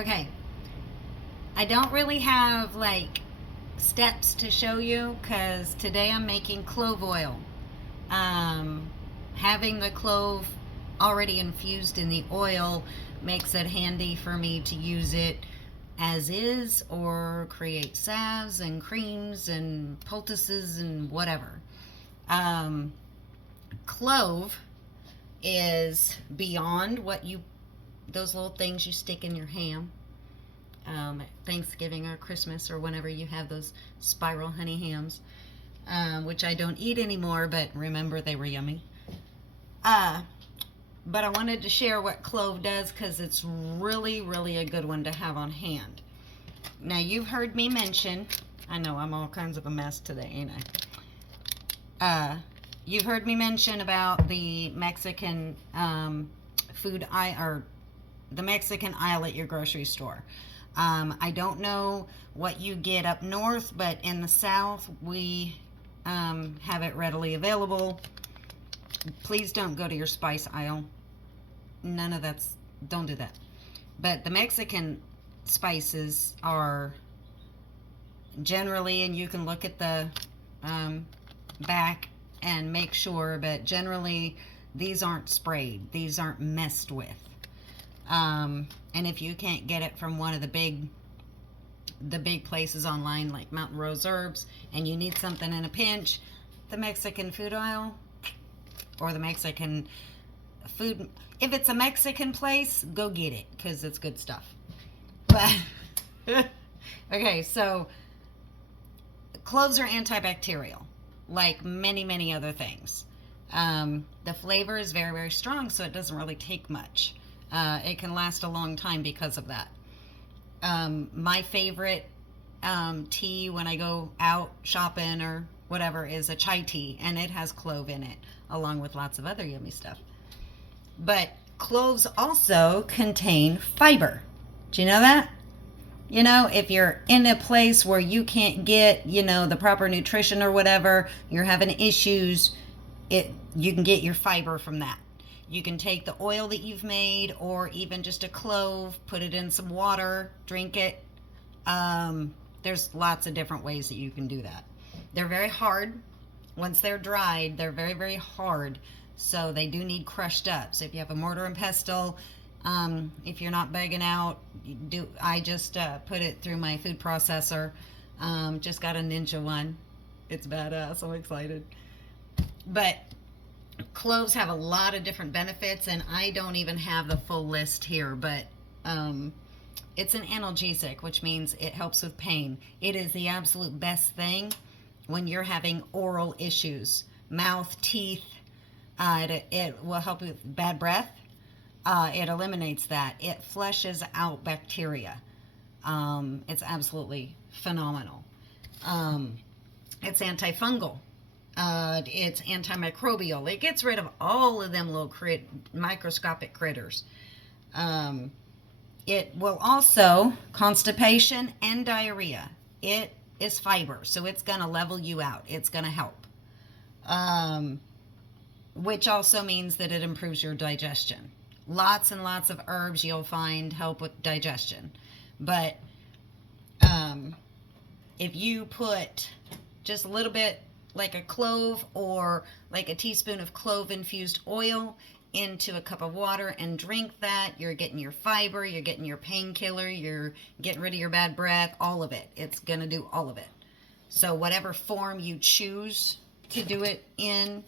Okay, I don't really have like steps to show you because today I'm making clove oil. Um, Having the clove already infused in the oil makes it handy for me to use it as is or create salves and creams and poultices and whatever. Um, Clove is beyond what you, those little things you stick in your ham. Thanksgiving or Christmas or whenever you have those spiral honey hams, which I don't eat anymore, but remember they were yummy. Uh, but I wanted to share what clove does because it's really, really a good one to have on hand. Now, you've heard me mention, I know I'm all kinds of a mess today, ain't I? You've heard me mention about the Mexican food or the Mexican aisle at your grocery store. I don't know what you get up north, but in the south, we have it readily available. Please don't go to your spice aisle. None of that's, don't do that. But the Mexican spices are generally, and you can look at the back and make sure, but generally these aren't sprayed. These aren't messed with. And if you can't get it from one of the big places online like Mountain Rose Herbs and you need something in a pinch, the Mexican food aisle or the Mexican food, if it's a Mexican place, go get it because it's good stuff. But okay, so cloves are antibacterial like many, many other things. The flavor is very, very strong, so it doesn't really take much. It can last a long time because of that. My favorite tea when I go out shopping or whatever is a chai tea, and it has clove in it, along with lots of other yummy stuff. But cloves also contain fiber. Do you know that? You know, if you're in a place where you can't get, the proper nutrition or whatever, you're having issues, you can get your fiber from that. You can take the oil that you've made or even just a clove, put it in some water, drink it. There's lots of different ways that you can do that. They're very hard. Once they're dried, they're very, very hard. So they do need crushed up. So if you have a mortar and pestle, if you're not begging out, I just put it through my food processor. Just got a Ninja one. It's badass. I'm excited. But cloves have a lot of different benefits, and I don't even have the full list here, but it's an analgesic, which means it helps with pain. It is the absolute best thing when you're having oral issues, mouth, teeth. It will help with bad breath. It eliminates that. It flushes out bacteria. It's absolutely phenomenal. It's antifungal. It's antimicrobial. It gets rid of all of them little microscopic critters. It will also, constipation and diarrhea. It is fiber, so it's going to level you out. It's going to help. Which also means that it improves your digestion. Lots and lots of herbs you'll find help with digestion. But if you put just a little bit, like a clove or like a teaspoon of clove infused oil into a cup of water and drink that, you're getting your fiber, you're getting your painkiller, you're getting rid of your bad breath, all of it. It's going to do all of it. So whatever form you choose to do it in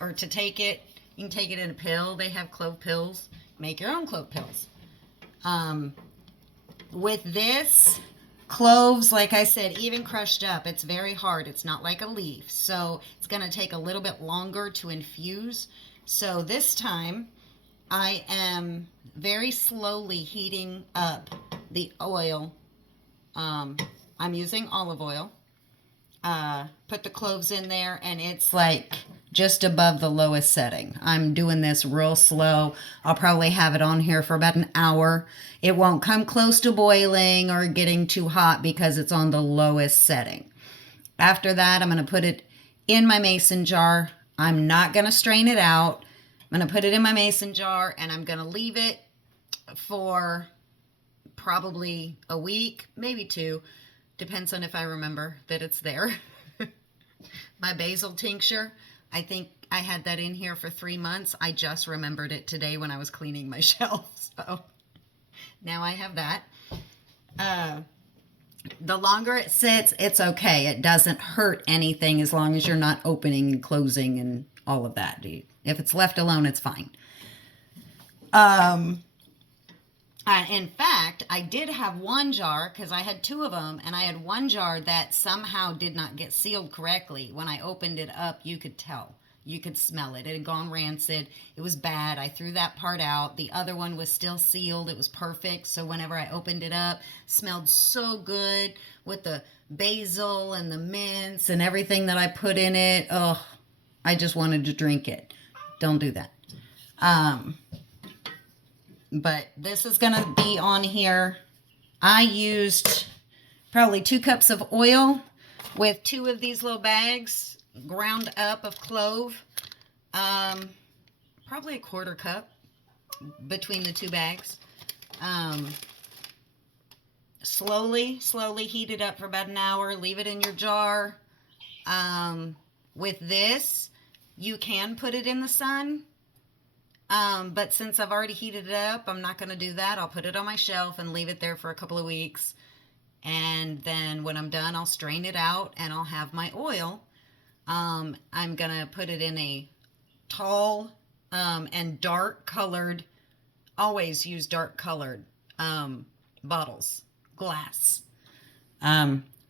or to take it, you can take it in a pill. They have clove pills. Make your own clove pills. With this, cloves, like I said, even crushed up, it's very hard. It's not like a leaf. So it's going to take a little bit longer to infuse. So this time, I am very slowly heating up the oil. I'm using olive oil. Put the cloves in there, and it's like just above the lowest setting. I'm doing this real slow. I'll probably have it on here for about an hour. It won't come close to boiling or getting too hot because it's on the lowest setting. After that, I'm going to put it in my mason jar. I'm not going to strain it out. I'm going to put it in my mason jar, and I'm going to leave it for probably a week, maybe 2. Depends on if I remember that it's there. My basil tincture, I think I had that in here for 3 months. I just remembered it today when I was cleaning my shelf. So now I have that. The longer it sits, it's okay. It doesn't hurt anything as long as you're not opening and closing and all of that. If it's left alone, it's fine. In fact, I did have one jar, because I had 2 of them, and I had one jar that somehow did not get sealed correctly. When I opened it up, you could tell. You could smell it. It had gone rancid. It was bad. I threw that part out. The other one was still sealed. It was perfect. So whenever I opened it up, it smelled so good with the basil and the mints and everything that I put in it. Oh, I just wanted to drink it. Don't do that. But this is going to be on here. I used probably 2 cups of oil with 2 of these little bags ground up of clove. Probably a 1/4 cup between the 2 bags. Slowly heat it up for about an hour. Leave it in your jar. With this, you can put it in the sun. But since I've already heated it up, I'm not going to do that. I'll put it on my shelf and leave it there for a couple of weeks. And then when I'm done, I'll strain it out and I'll have my oil. I'm going to put it in a tall and dark colored, always use dark colored bottles, glass.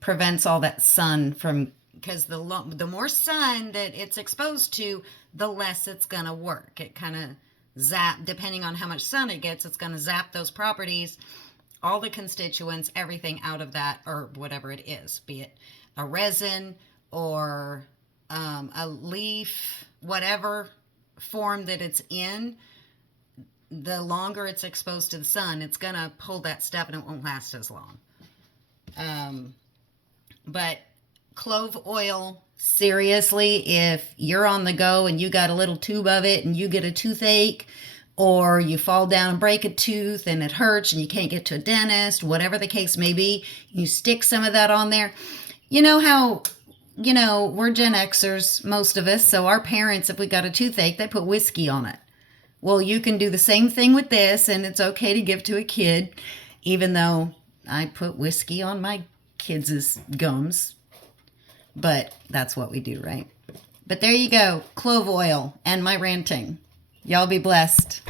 Prevents all that sun from, because the more sun that it's exposed to, the less it's going to work. It kind of depending on how much sun it gets, it's going to zap those properties, all the constituents, everything out of that, or whatever it is, be it a resin or a leaf, whatever form that it's in. The longer it's exposed to the sun, it's going to pull that stuff and it won't last as long. But clove oil, seriously, if you're on the go and you got a little tube of it and you get a toothache, or you fall down and break a tooth and it hurts and you can't get to a dentist, whatever the case may be, you stick some of that on there. You know how, we're Gen Xers, most of us, so our parents, if we got a toothache, they put whiskey on it. Well, you can do the same thing with this, and it's okay to give to a kid, even though I put whiskey on my kids' gums. But that's what we do, right? But there you go, clove oil and my ranting. Y'all be blessed.